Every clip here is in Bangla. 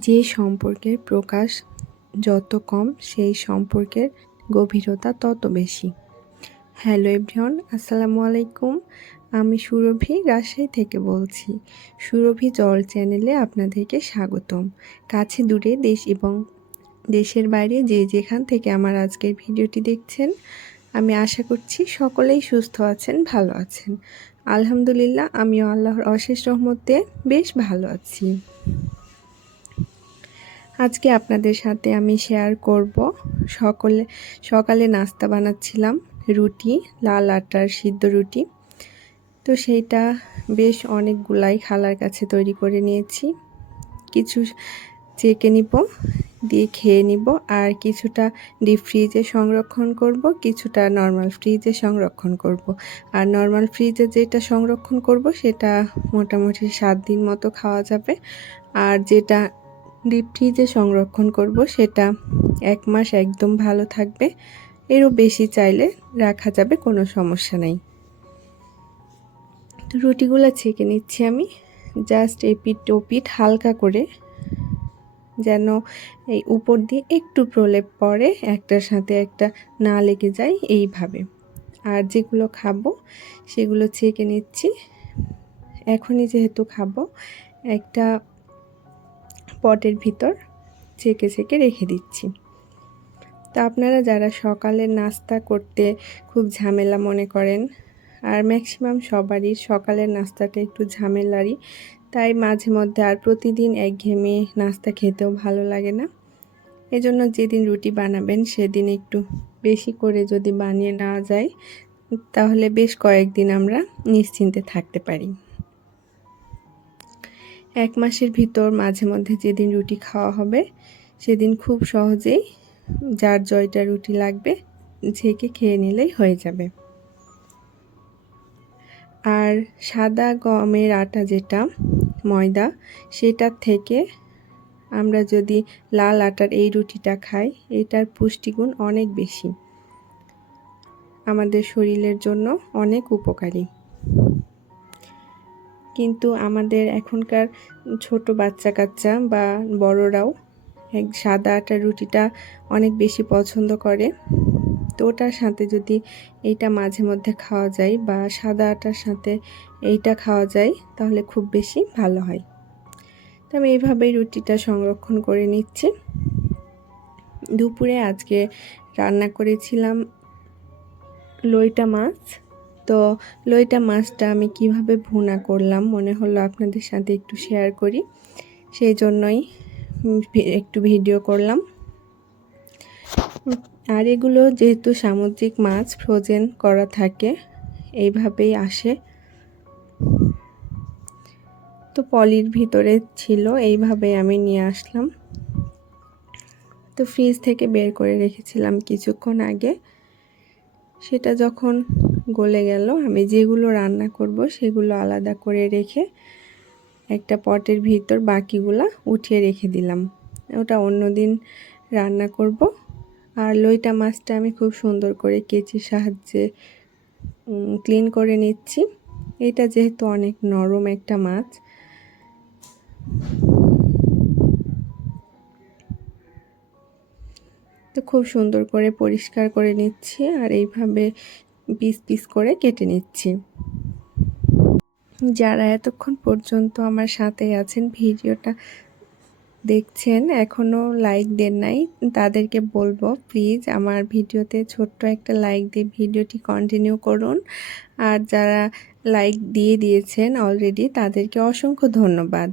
যে সম্পর্কের প্রকাশ যত কম, সেই সম্পর্কের গভীরতা তত বেশি। হ্যালো এভরিওয়ান, আসসালামু আলাইকুম। আমি সুরভি রাজশাহী থেকে বলছি। সুরভি জল চ্যানেলে আপনাদেরকে স্বাগতম। কাছে দূরে দেশ এবং দেশের বাইরে যে যেখান থেকে আমার আজকের ভিডিওটি দেখছেন, আমি আশা করছি সকলেই সুস্থ আছেন, ভালো আছেন। আলহামদুলিল্লাহ, আমিও আল্লাহর অশেষ রহমতে বেশ ভালো আছি। আজকে আপনাদের সাথে আমি শেয়ার করব। সকলে, সকালে নাস্তা বানাচ্ছিলাম, রুটি, লাল আটার সিদ্ধ রুটি। তো সেইটা বেশ অনেকগুলাই খালার কাছে তৈরি করে নিয়েছি। কিছু চেকে নিব, দিয়ে খেয়ে নিব, আর কিছুটা ডিপ ফ্রিজে সংরক্ষণ করব, কিছুটা নর্মাল ফ্রিজে সংরক্ষণ করব। আর নর্মাল ফ্রিজে যেটা সংরক্ষণ করব, সেটা মোটামুটি সাত দিন মতো খাওয়া যাবে। আর যেটা ডিপ ফ্রিজে সংরক্ষণ করব সেটা এক মাস একদম ভালো থাকবে। এরও বেশি চাইলে রাখা যাবে, কোনো সমস্যা নাই। তো রুটিগুলো ছেঁকে নিচ্ছি আমি। জাস্ট এপিট ওপিট হালকা করে, যেন এই উপর দিয়ে একটু প্রলেপ পরে একটার সাথে একটা না লেগে যায়, এইভাবে। আর যেগুলো খাব সেগুলো ছেঁকে নিচ্ছি। এখনই যেহেতু খাব, একটা পটের ভিতর ছেঁকে ছেঁকে রেখে দিচ্ছি। তো আপনারা যারা সকালে নাস্তা করতে খুব ঝামেলা মনে করেন, আর ম্যাক্সিমাম সবারই সকালের নাস্তাটা একটু ঝামেলারই, তাই মাঝে মধ্যে আর প্রতিদিন একঘেয়েমি নাস্তা খেতেও ভালো লাগে না। এজন্য যেদিন রুটি বানাবেন সেদিন একটু বেশি করে যদি বানিয়ে নেওয়া যায়, তাহলে বেশ কয়েকদিন আমরা নিশ্চিন্তে থাকতে পারি। এক মাসের ভিতর মাঝে মধ্যে যেদিন রুটি খাওয়া হবে, সেদিন খুব সহজেই যার জয়টা রুটি লাগবে, ঝেঁকে খেয়ে নিলেই হয়ে যাবে। আর সাদা গমের আটা যেটা, ময়দা সেটার থেকে আমরা যদি লাল আটার এই রুটিটা খাই, এটার পুষ্টিগুণ অনেক বেশি। আমাদের শরীরের জন্য অনেক উপকারী। কিন্তু আমাদের এখনকার ছোট বাচ্চা কাচ্চা বা বড়রাও এক সাদা আটার রুটিটা অনেক বেশি পছন্দ করে। তো ওটার সাথে যদি এইটা মাঝে মধ্যে খাওয়া যায় বা সাদা আটার সাথে এইটা খাওয়া যায়, তাহলে খুব বেশি ভালো হয়। তো আমি এইভাবেই রুটিটা সংরক্ষণ করে নিচ্ছি। দুপুরে আজকে রান্না করেছিলাম লইটা মাছ। তো লইটা মাছটা আমি কীভাবে ভুনা করলাম মনে হলো আপনাদের সাথে একটু শেয়ার করি। সেই জন্যই একটু ভিডিও করলাম। আর এগুলো যেহেতু সামুদ্রিক মাছ ফ্রোজেন করা থাকে, এইভাবেই আসে। তো পলির ভিতরে ছিল, এইভাবে আমি নিয়ে আসলাম। তো ফ্রিজ থেকে বের করে রেখেছিলাম কিছুক্ষণ আগে। সেটা যখন গলে গেল। আমি যেগুলো রান্না করব সেগুলো আলাদা করে রেখে একটা পটের ভিতর বাকিগুলা উঠিয়ে রেখে দিলাম। ওটা অন্য দিন রান্না করব। আর লইটা মাছটা আমি খুব সুন্দর করে কেচির সাহায্যে ক্লিন করে নিচ্ছি। এটা যেহেতু অনেক নরম একটা মাছ। তো খুব সুন্দর করে পরিষ্কার করে নিচ্ছি। আর এইভাবে পিস পিস করে কেটে নিচ্ছি। যারা এতক্ষণ পর্যন্ত আমার সাথে আছেন, ভিডিওটা দেখছেন এখনও লাইক দেন নাই, তাদেরকে বলব প্লিজ আমার ভিডিওতে ছোট্ট একটা লাইক দিয়ে ভিডিওটি কন্টিনিউ করুন। আর যারা লাইক দিয়ে দিয়েছেন অলরেডি, তাদেরকে অসংখ্য ধন্যবাদ।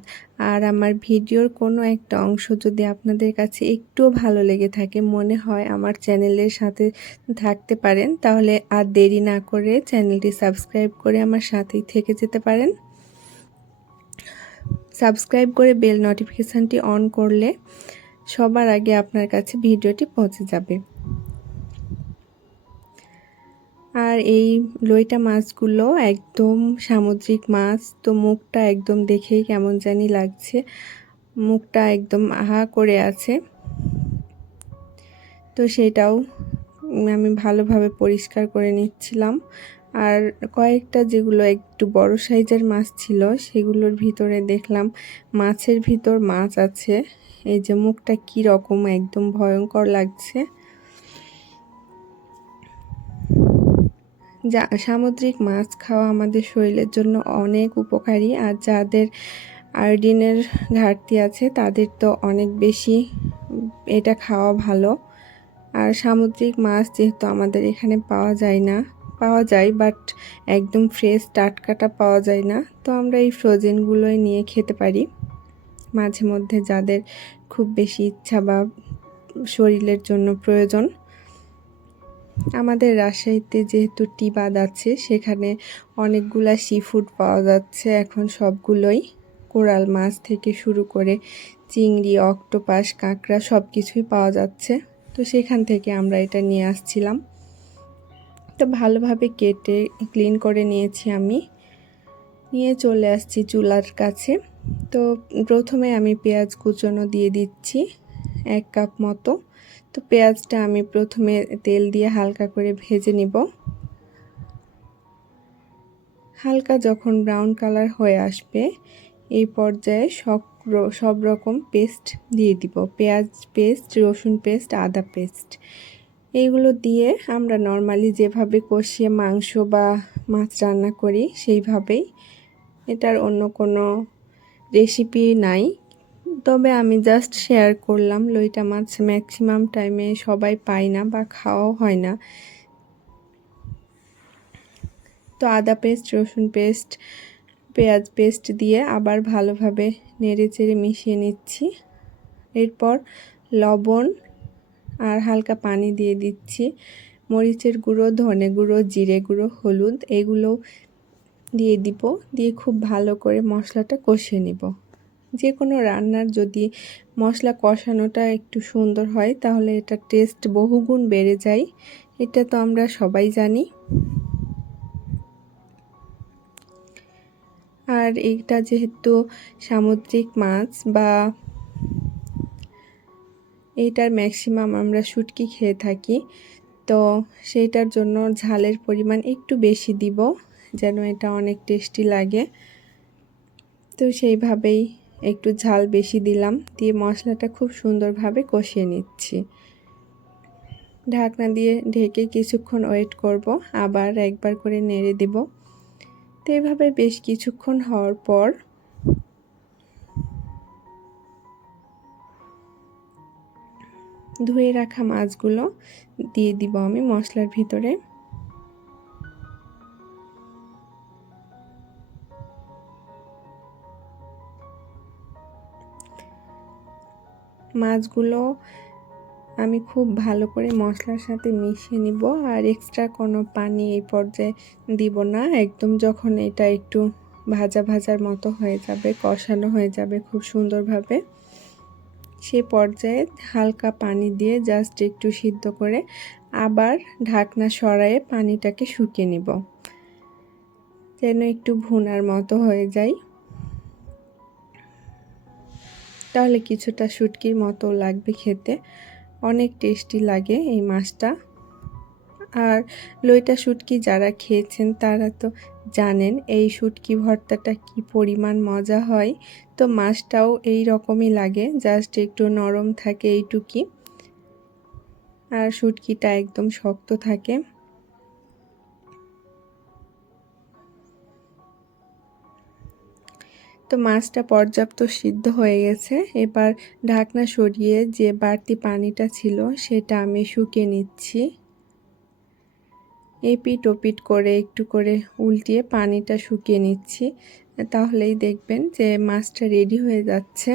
আর আমার ভিডিওর কোনো একটা অংশ যদি আপনাদের কাছে একটুও ভালো লেগে থাকে, মনে হয় আমার চ্যানেলের সাথে থাকতে পারেন, তাহলে আর দেরি না করে চ্যানেলটি সাবস্ক্রাইব করে আমার সাথেই থেকে যেতে পারেন। সাবস্ক্রাইব করে বেল নোটিফিকেশানটি অন করলে সবার আগে আপনার কাছে ভিডিওটি পৌঁছে যাবে। আর এই লইটা মাছগুলো একদম সামুদ্রিক মাছ, তো মুখটা একদম দেখেই কেমন জানি লাগছে। মুখটা একদম আহা করে আছে। তো সেটাও আমি ভালোভাবে পরিষ্কার করে নিচ্ছিলাম। আর কয়েকটা যেগুলো একটু বড় সাইজের মাছ ছিল, সেগুলোর ভিতরে দেখলাম মাছের ভিতর মাছ আছে। এই যে মুখটা কী রকম, একদম ভয়ঙ্কর লাগছে। যা, সামুদ্রিক মাছ খাওয়া আমাদের শরীরের জন্য অনেক উপকারী আর যাদের আয়োডিনের ঘাটতি আছে তাদের তো অনেক বেশি এটা খাওয়া ভালো। আর সামুদ্রিক মাছ যেহেতু আমাদের এখানে পাওয়া যায় না, পাওয়া যায় বাট একদম ফ্রেশ টাটকাটা পাওয়া যায় না, তো আমরা এই ফ্রোজেনগুলোই নিয়ে খেতে পারি। মাঝে মধ্যে যাদের খুব বেশি ইচ্ছা বা শরীরের জন্য প্রয়োজন আমাদের রাজশাহীতে যেহেতু টি টিবাদ আছে, সেখানে অনেকগুলা সি ফুড পাওয়া যাচ্ছে। এখন সবগুলোই কোরাল মাছ থেকে শুরু করে চিংড়ি, অক্টোপাস, কাঁকড়া সব কিছুই পাওয়া যাচ্ছে। তো সেখান থেকে আমরা এটা নিয়ে আসছিলাম। তো ভালোভাবে কেটে ক্লিন করে নিয়েছি আমি। নিয়ে চলে আসছি চুলার কাছে। তো প্রথমে আমি পেঁয়াজ কুচনো দিয়ে দিচ্ছি। এক কাপ মতো। তো পেঁয়াজটা আমি প্রথমে তেল দিয়ে হালকা করে ভেজে নিব। হালকা যখন ব্রাউন কালার হয়ে আসবে, এই পর্যায়ে সব সব রকম পেস্ট দিয়ে দিব। পেঁয়াজ পেস্ট রসুন পেস্ট আদা পেস্ট এইগুলো দিয়ে আমরা নর্মালি যেভাবে কষিয়ে মাংস বা মাছ রান্না করি, সেইভাবেই। এটার অন্য কোনো রেসিপি নাই। তবে আমি জাস্ট শেয়ার করলাম লইটা মাছ ম্যাক্সিমাম টাইমে সবাই পায় না বা খাওয়াও হয় না। তো আদা পেস্ট রসুন পেস্ট পেঁয়াজ পেস্ট দিয়ে আবার ভালোভাবে নেড়ে চেড়ে মিশিয়ে নিচ্ছি। এরপর লবণ আর হালকা পানি দিয়ে দিচ্ছি। মরিচের গুঁড়ো, ধনে গুঁড়ো, জিরে গুঁড়ো, হলুদ এগুলো দিয়ে দিব। দিয়ে খুব ভালো করে মশলাটা কষিয়ে নিব। যে কোনো রান্নার যদি মশলা কষানোটা একটু সুন্দর হয়, তাহলে এটা টেস্ট বহুগুণ বেড়ে যায়। এটা তো আমরা সবাই জানি। আর এইটা যেহেতু সামুদ্রিক মাছ বা এইটার ম্যাক্সিমাম আমরা শুটকি খেয়ে থাকি, তো সেইটার জন্য ঝালের পরিমাণ একটু বেশি দিব, যেন এটা অনেক টেস্টি লাগে। তো সেইভাবেই একটু ঝাল বেশি দিলাম, দিয়ে মশলাটা খুব সুন্দরভাবে কষিয়ে নিচ্ছি। ঢাকনা দিয়ে ঢেকে কিছুক্ষণ ওয়েট করব, আবার একবার করে নেড়ে দেব। তো এভাবে বেশ কিছুক্ষণ হওয়ার পর ধুয়ে রাখা মাছগুলো দিয়ে দিব আমি মশলার ভিতরে। মাছগুলো আমি খুব ভালো করে মশলার সাথে মিশিয়ে নিব আর এক্সট্রা কোনো পানি এই পর্যায়ে দিব না। একদম যখন এটা একটু ভাজা ভাজার মতো হয়ে যাবে, কষানো হয়ে যাবে খুব সুন্দরভাবে, সে পর্যায়ে হালকা পানি দিয়ে জাস্ট একটু সিদ্ধ করে আবার ঢাকনা সরায়ে পানিটাকে শুকিয়ে নিব। যেন একটু ভুনার মতো হয়ে যায়। তাহলে কিছুটা শুটকির মতো লাগবে খেতে। অনেক টেস্টি লাগে এই মাছটা। আর লইটা শুটকি যারা খেয়েছেন তারা তো জানেন এই শুটকি ভর্তাটা কি পরিমাণ মজা হয়। তো মাছটাও এই রকমই লাগে জাস্ট একটু নরম থাকে এইটুকি। আর শুটকিটা একদম শক্ত থাকে। তো মাছটা পর্যাপ্ত সিদ্ধ হয়ে গেছে। এবার ঢাকনা সরিয়ে যে বাড়তি পানিটা ছিল সেটা আমি শুকিয়ে নিচ্ছি। এপিট ওপিট করে একটু করে উল্টিয়ে পানিটা শুকিয়ে নিচ্ছি। তাহলেই দেখবেন যে মাছটা রেডি হয়ে যাচ্ছে।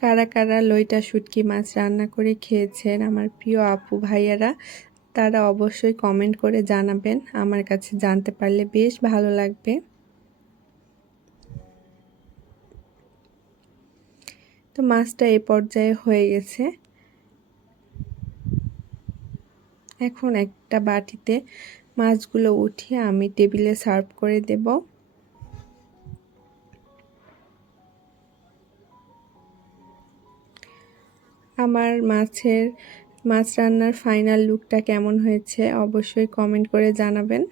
কারা কারা লইটা শুটকি মাছ রান্না করে খেয়েছেন আমার প্রিয় আপু ভাইয়ারা তারা অবশ্যই কমেন্ট করে জানাবেন। আমার কাছে জানতে পারলে বেশ ভালো লাগবে। তো মাছটা এ পর্যায়ে হয়ে গেছে। এখন একটা বাটিতে মাছগুলো উঠিয়ে আমি টেবিলে সার্ভ করে দেব। আমার মাছের মাছ রান্নার ফাইনাল লুকটা কেমন হয়েছে অবশ্যই কমেন্ট করে জানাবেন।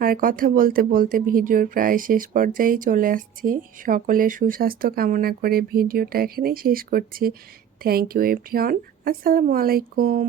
আর কথা বলতে বলতে ভিডিওর প্রায় শেষ পর্যায়েই চলে আসছি। সকলের সুস্বাস্থ্য কামনা করে ভিডিওটা এখানেই শেষ করছি। থ্যাংক ইউ এভরিওয়ান আসসালামু আলাইকুম।